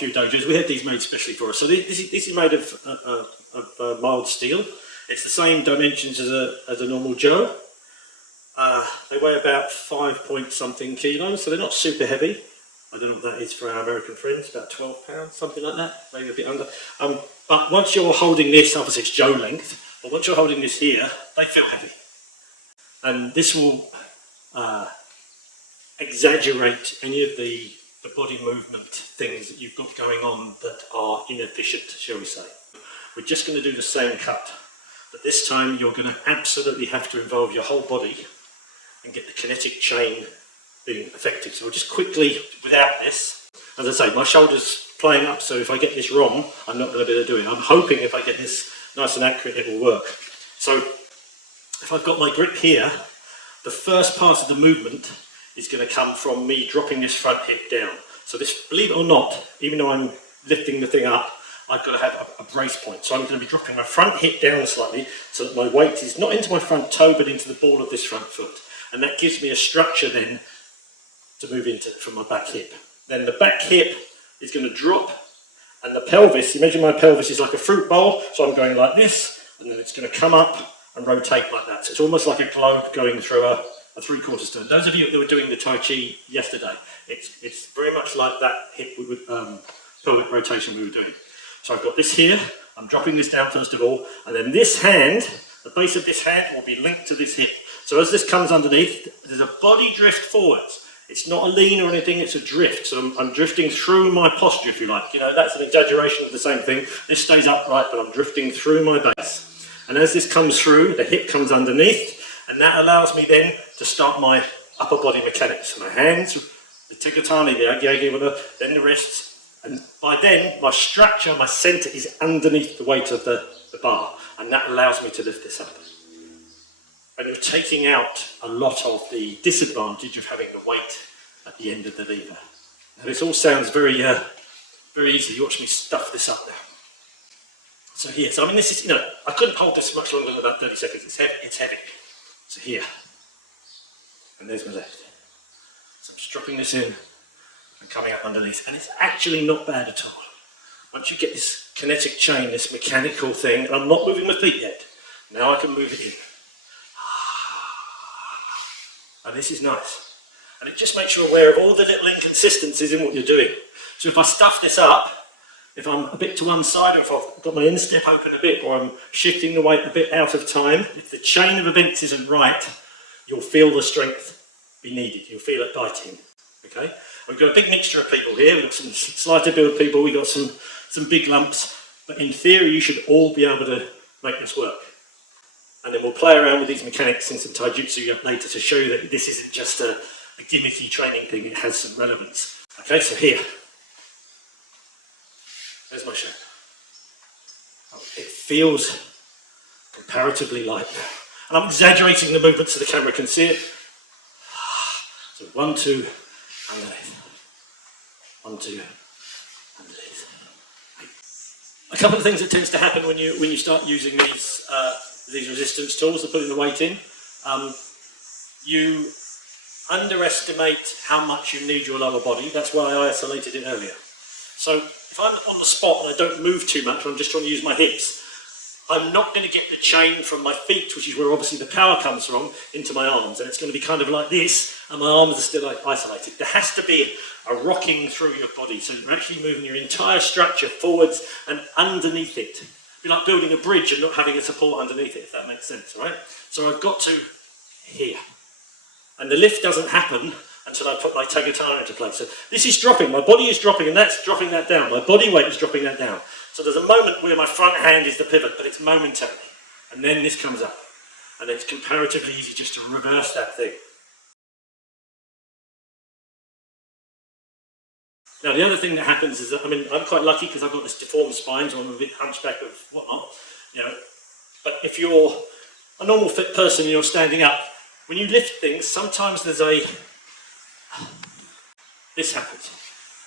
few dojos. We had these made specially for us. So this is made of mild steel. It's the same dimensions as a normal jo. They weigh about 5 point something kilos, so they're not super heavy. I don't know what that is for our American friends, about 12 pounds, something like that, maybe a bit under. But once you're holding this, obviously it's jo length, but once you're holding this here, they feel heavy. And this will exaggerate any of the body movement things that you've got going on that are inefficient, shall we say. We're just going to do the same cut, but this time you're going to absolutely have to involve your whole body and get the kinetic chain being effective. So we'll just quickly, without this, as I say, my shoulder's playing up, so if I get this wrong, I'm not going to be able to do it. I'm hoping if I get this nice and accurate, it will work. So if I've got my grip here, the first part of the movement is going to come from me dropping this front hip down. So this, believe it or not, even though I'm lifting the thing up, I've got to have a brace point. So I'm going to be dropping my front hip down slightly so that my weight is not into my front toe but into the ball of this front foot. And that gives me a structure then to move into from my back hip. Then the back hip is going to drop, and the pelvis, imagine my pelvis is like a fruit bowl, so I'm going like this, and then it's going to come up and rotate like that. So it's almost like a globe going through a 3/4 turn. Those of you that were doing the Tai Chi yesterday, it's very much like that hip pelvic rotation we were doing. So I've got this here, I'm dropping this down first of all, and then this hand, the base of this hand will be linked to this hip. So as this comes underneath, there's a body drift forwards. It's not a lean or anything, it's a drift. So I'm drifting through my posture, if you like. You know, that's an exaggeration of the same thing. This stays upright, but I'm drifting through my base. And as this comes through, the hip comes underneath, and that allows me then to start my upper body mechanics. So my hands, the Tegatani, the Aiki-age, then the wrists. And by then, my structure, my center is underneath the weight of the bar. And that allows me to lift this up. And you're taking out a lot of the disadvantage of having the weight at the end of the lever. Now this all sounds very, very easy. You watch me stuff this up now. So here, so I mean this is, you know, I couldn't hold this much longer than about 30 seconds. It's heavy. So here, and there's my left. So I'm just dropping this in and coming up underneath. And it's actually not bad at all. Once you get this kinetic chain, this mechanical thing, and I'm not moving my feet yet. Now I can move it in. And this is nice. And it just makes you aware of all the little inconsistencies in what you're doing. So if I stuff this up, if I'm a bit to one side, or if I've got my instep open a bit, or I'm shifting the weight a bit out of time, if the chain of events isn't right, you'll feel the strength be needed. You'll feel it biting. Okay? We've got a big mixture of people here. We've got some slighter build people, we've got some big lumps. But in theory, you should all be able to make this work. And then we'll play around with these mechanics and some taijutsu later to show you that this isn't just a gimmicky training thing, it has some relevance. Okay, so here. There's my show. It feels comparatively light now. And I'm exaggerating the movement so the camera can see it. So 1, 2, underneath. 1, 2, underneath. A couple of things that tends to happen when you start using these resistance tools to put the weight in, you underestimate how much you need your lower body. That's why I isolated it earlier. So if I'm on the spot and I don't move too much, I'm just trying to use my hips, I'm not going to get the chain from my feet, which is where obviously the power comes from, into my arms. And it's going to be kind of like this, and my arms are still isolated. There has to be a rocking through your body, so you're actually moving your entire structure forwards and underneath it. It'd be like building a bridge and not having a support underneath it, if that makes sense, right? So I've got to here. And the lift doesn't happen until I put my Tagatana into place. So this is dropping, my body is dropping, and that's dropping that down. My body weight is dropping that down. So there's a moment where my front hand is the pivot, but it's momentary. And then this comes up. And it's comparatively easy just to reverse that thing. Now the other thing that happens is that, I mean, I'm quite lucky because I've got this deformed spine, so I'm a bit hunchback of whatnot, you know. But if you're a normal fit person and you're standing up, when you lift things, sometimes there's this happens.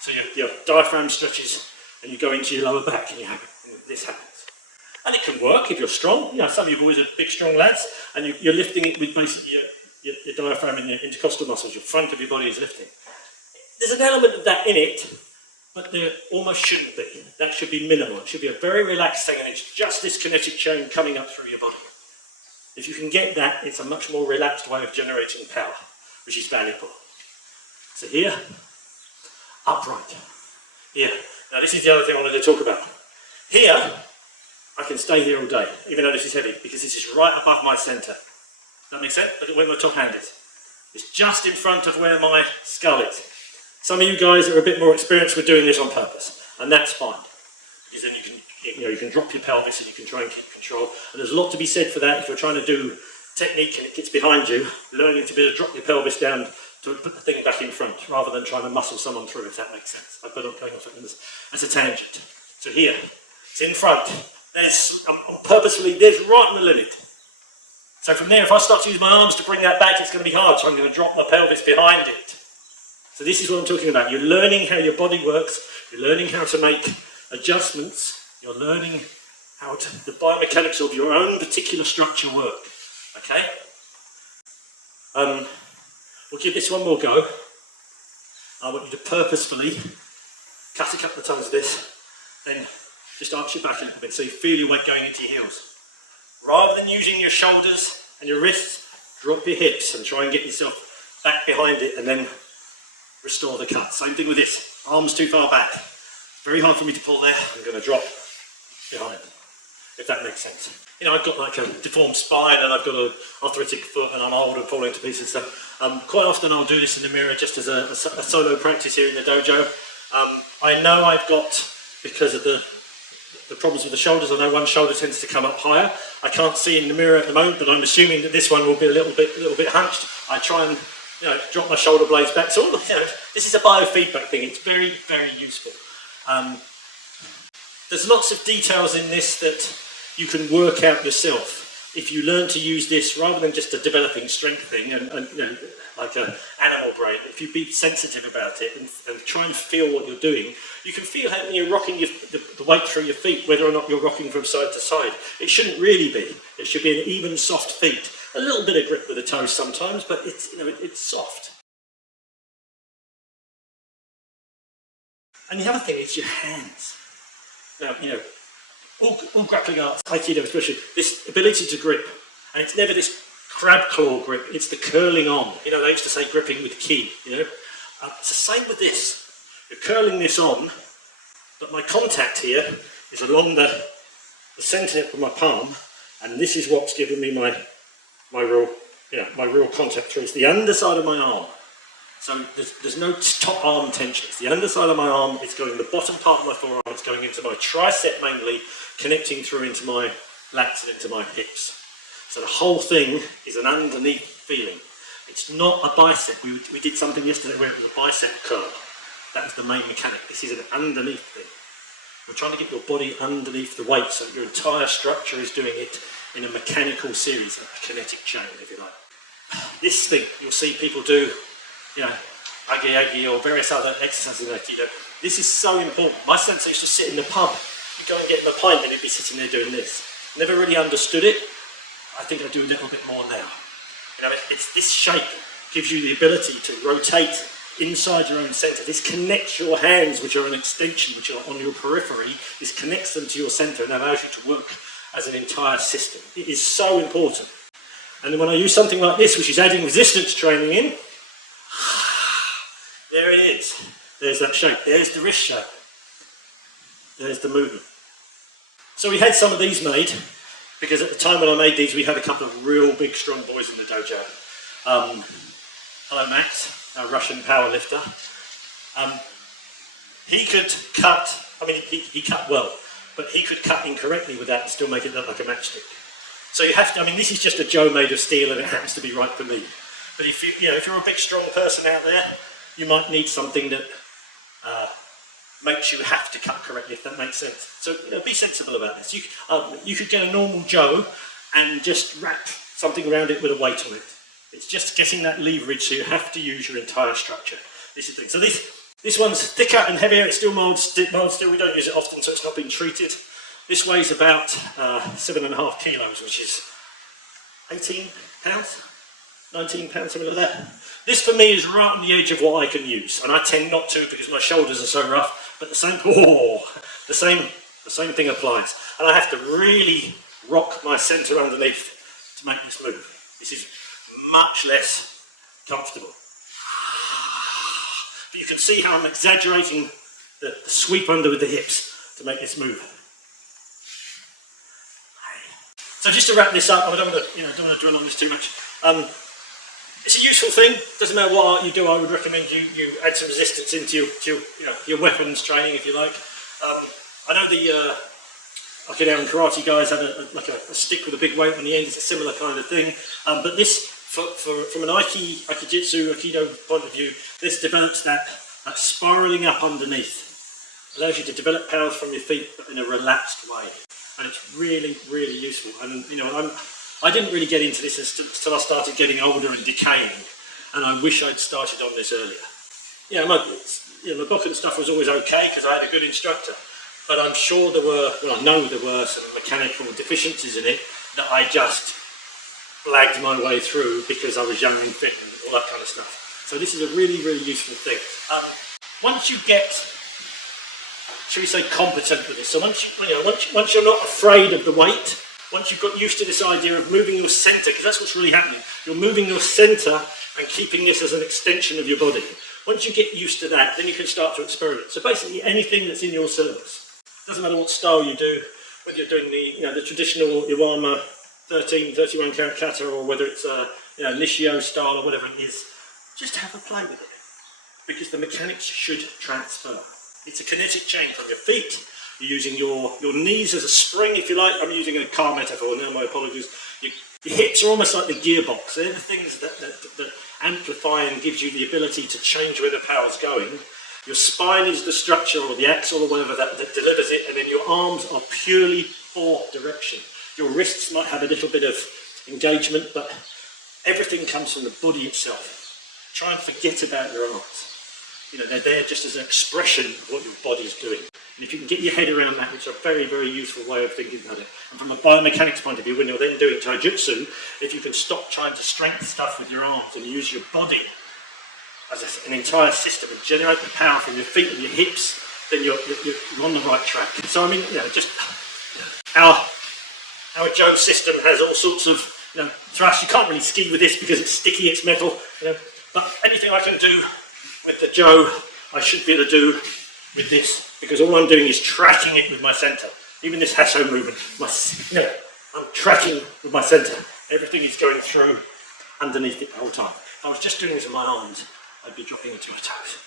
So your diaphragm stretches and you go into your lower back and this happens. And it can work if you're strong. You know, some of you boys are big, strong lads, and you're lifting it with basically your diaphragm and your intercostal muscles. Your front of your body is lifting. There's an element of that in it, but there almost shouldn't be. That should be minimal. It should be a very relaxed thing, and it's just this kinetic chain coming up through your body. If you can get that, it's a much more relaxed way of generating power, which is valuable. So here, upright. Here. Now this is the other thing I wanted to talk about. Here, I can stay here all day, even though this is heavy, because this is right above my centre. Does that make sense? Look at where my top hand is. It's just in front of where my skull is. Some of you guys are a bit more experienced with doing this on purpose, and that's fine. Because then you can drop your pelvis and you can try and keep control. And there's a lot to be said for that if you're trying to do technique and it gets behind you, learning to be able to drop your pelvis down to put the thing back in front, rather than trying to muscle someone through, if that makes sense. I put up going off as a tangent. So here, it's in front. There's, purposefully, there's right in the limit. So from there, if I start to use my arms to bring that back, it's going to be hard, so I'm going to drop my pelvis behind it. So this is what I'm talking about. You're learning how your body works, you're learning how to make adjustments, you're learning how the biomechanics of your own particular structure work. Okay? We'll give this one more go. I want you to purposefully cut a couple of times of this, then just arch your back a little bit so you feel your weight going into your heels. Rather than using your shoulders and your wrists, drop your hips and try and get yourself back behind it and then restore the cut. Same thing with this. Arms too far back. Very hard for me to pull there. I'm going to drop behind, if that makes sense. You know, I've got like a deformed spine and I've got an arthritic foot and I'm old and falling to pieces. So quite often I'll do this in the mirror just as a solo practice here in the dojo. I know I've got, because of the problems with the shoulders, I know one shoulder tends to come up higher. I can't see in the mirror at the moment, but I'm assuming that this one will be a little bit hunched. I try and drop my shoulder blades back. So this is a biofeedback thing. It's very, very useful. There's lots of details in this that you can work out yourself if you learn to use this rather than just a developing strength thing and like an animal brain. If you be sensitive about it and try and feel what you're doing, you can feel how you're rocking the weight through your feet, whether or not you're rocking from side to side. It shouldn't really be. It should be an even, soft feet. A little bit of grip with the toes sometimes, but it's soft. And the other thing is your hands. Now, all grappling arts, Aikido especially, this ability to grip, and it's never this crab claw grip, it's the curling on. They used to say gripping with ki, It's the same with this. You're curling this on, but my contact here is along the centre of my palm, and this is what's giving me my real contact through. It's the underside of my arm. So there's no top arm tension. It's the underside of my arm, it's going in the bottom part of my forearm, it's going into my tricep mainly, connecting through into my lats and into my hips. So the whole thing is an underneath feeling. It's not a bicep. We did something yesterday where it was a bicep curl. That was the main mechanic. This is an underneath thing. We're trying to get your body underneath the weight so your entire structure is doing it in a mechanical series, a kinetic chain, if you like. This thing you'll see people do, Aiki-age or various other exercises in Aikido. This is so important. My sensei used to sit in the pub, he'd go and get him a pint and he'd be sitting there doing this. Never really understood it. I think I do a little bit more now. It's this shape gives you the ability to rotate inside your own centre. This connects your hands, which are an extension, which are on your periphery. This connects them to your centre and allows you to work as an entire system. It is so important. And then when I use something like this, which is adding resistance training in, there it is. There's that shape. There's the wrist shape. There's the movement. So we had some of these made, because at the time when I made these, we had a couple of real big, strong boys in the dojo. Hello, Max, our Russian power lifter. He could cut, he cut well, but he could cut incorrectly with that and still make it look like a matchstick. So you have to, this is just a Joe made of steel and it happens to be right for me. But if you're a big, strong person out there, you might need something that makes you have to cut correctly, if that makes sense. So be sensible about this. You could get a normal Joe and just wrap something around it with a weight on it. It's just getting that leverage, so you have to use your entire structure. This is the thing. So this one's thicker and heavier. It's still mild steel. We don't use it often, so it's not been treated. This weighs about 7.5 kilos, which is 18 pounds, 19 pounds, something like that. This for me is right on the edge of what I can use, and I tend not to because my shoulders are so rough, but the same thing applies. And I have to really rock my centre underneath to make this move. This is much less comfortable. But you can see how I'm exaggerating the sweep under with the hips to make this move. So just to wrap this up, I don't want to dwell on this too much. It's a useful thing. Doesn't matter what art you do. I would recommend you add some resistance into your weapons training if you like. I know the Aikido and karate guys had a stick with a big weight on the end. It's a similar kind of thing. But this, from an Aiki-jitsu, Aikido point of view, this develops that spiralling up underneath. Allows you to develop powers from your feet but in a relaxed way. And it's really, really useful. And I didn't really get into this until I started getting older and decaying. And I wish I'd started on this earlier. My Bokken stuff was always okay because I had a good instructor. But I'm sure I know there were some mechanical deficiencies in it that I just blagged my way through because I was young and fit and all that kind of stuff. So this is a really, really useful thing. Once you get, shall we say, competent with this, so once you're not afraid of the weight, once you've got used to this idea of moving your centre, because that's what's really happening, you're moving your centre and keeping this as an extension of your body. Once you get used to that, then you can start to experiment. So basically anything that's in your service. Doesn't matter what style you do, whether you're doing the traditional Iwama 31 karat kata or whether it's a Nishio style or whatever it is, just have a play with it. Because the mechanics should transfer. It's a kinetic chain from your feet. You're using your knees as a spring, if you like. I'm using a car metaphor now, my apologies. Your hips are almost like the gearbox. They're the things that amplify and gives you the ability to change where the power's going. Your spine is the structure or the axle or whatever that delivers it, and then your arms are purely for direction. Your wrists might have a little bit of engagement, but everything comes from the body itself. Try and forget about your arms. They're there just as an expression of what your body is doing. And if you can get your head around that, it's a very, very useful way of thinking about it. And from a biomechanics point of view, when you're then doing taijutsu, if you can stop trying to strengthen stuff with your arms and use your body as an entire system and generate the power from your feet and your hips, then you're on the right track. So just our Joe system has all sorts of thrust. You can't really ski with this because it's sticky, it's metal. But anything I can do with the Joe, I should be able to do with this, because all I'm doing is tracking it with my centre. Even this hasso movement, I'm tracking with my centre. Everything is going through underneath it the whole time. If I was just doing this with my arms, I'd be dropping into my toes.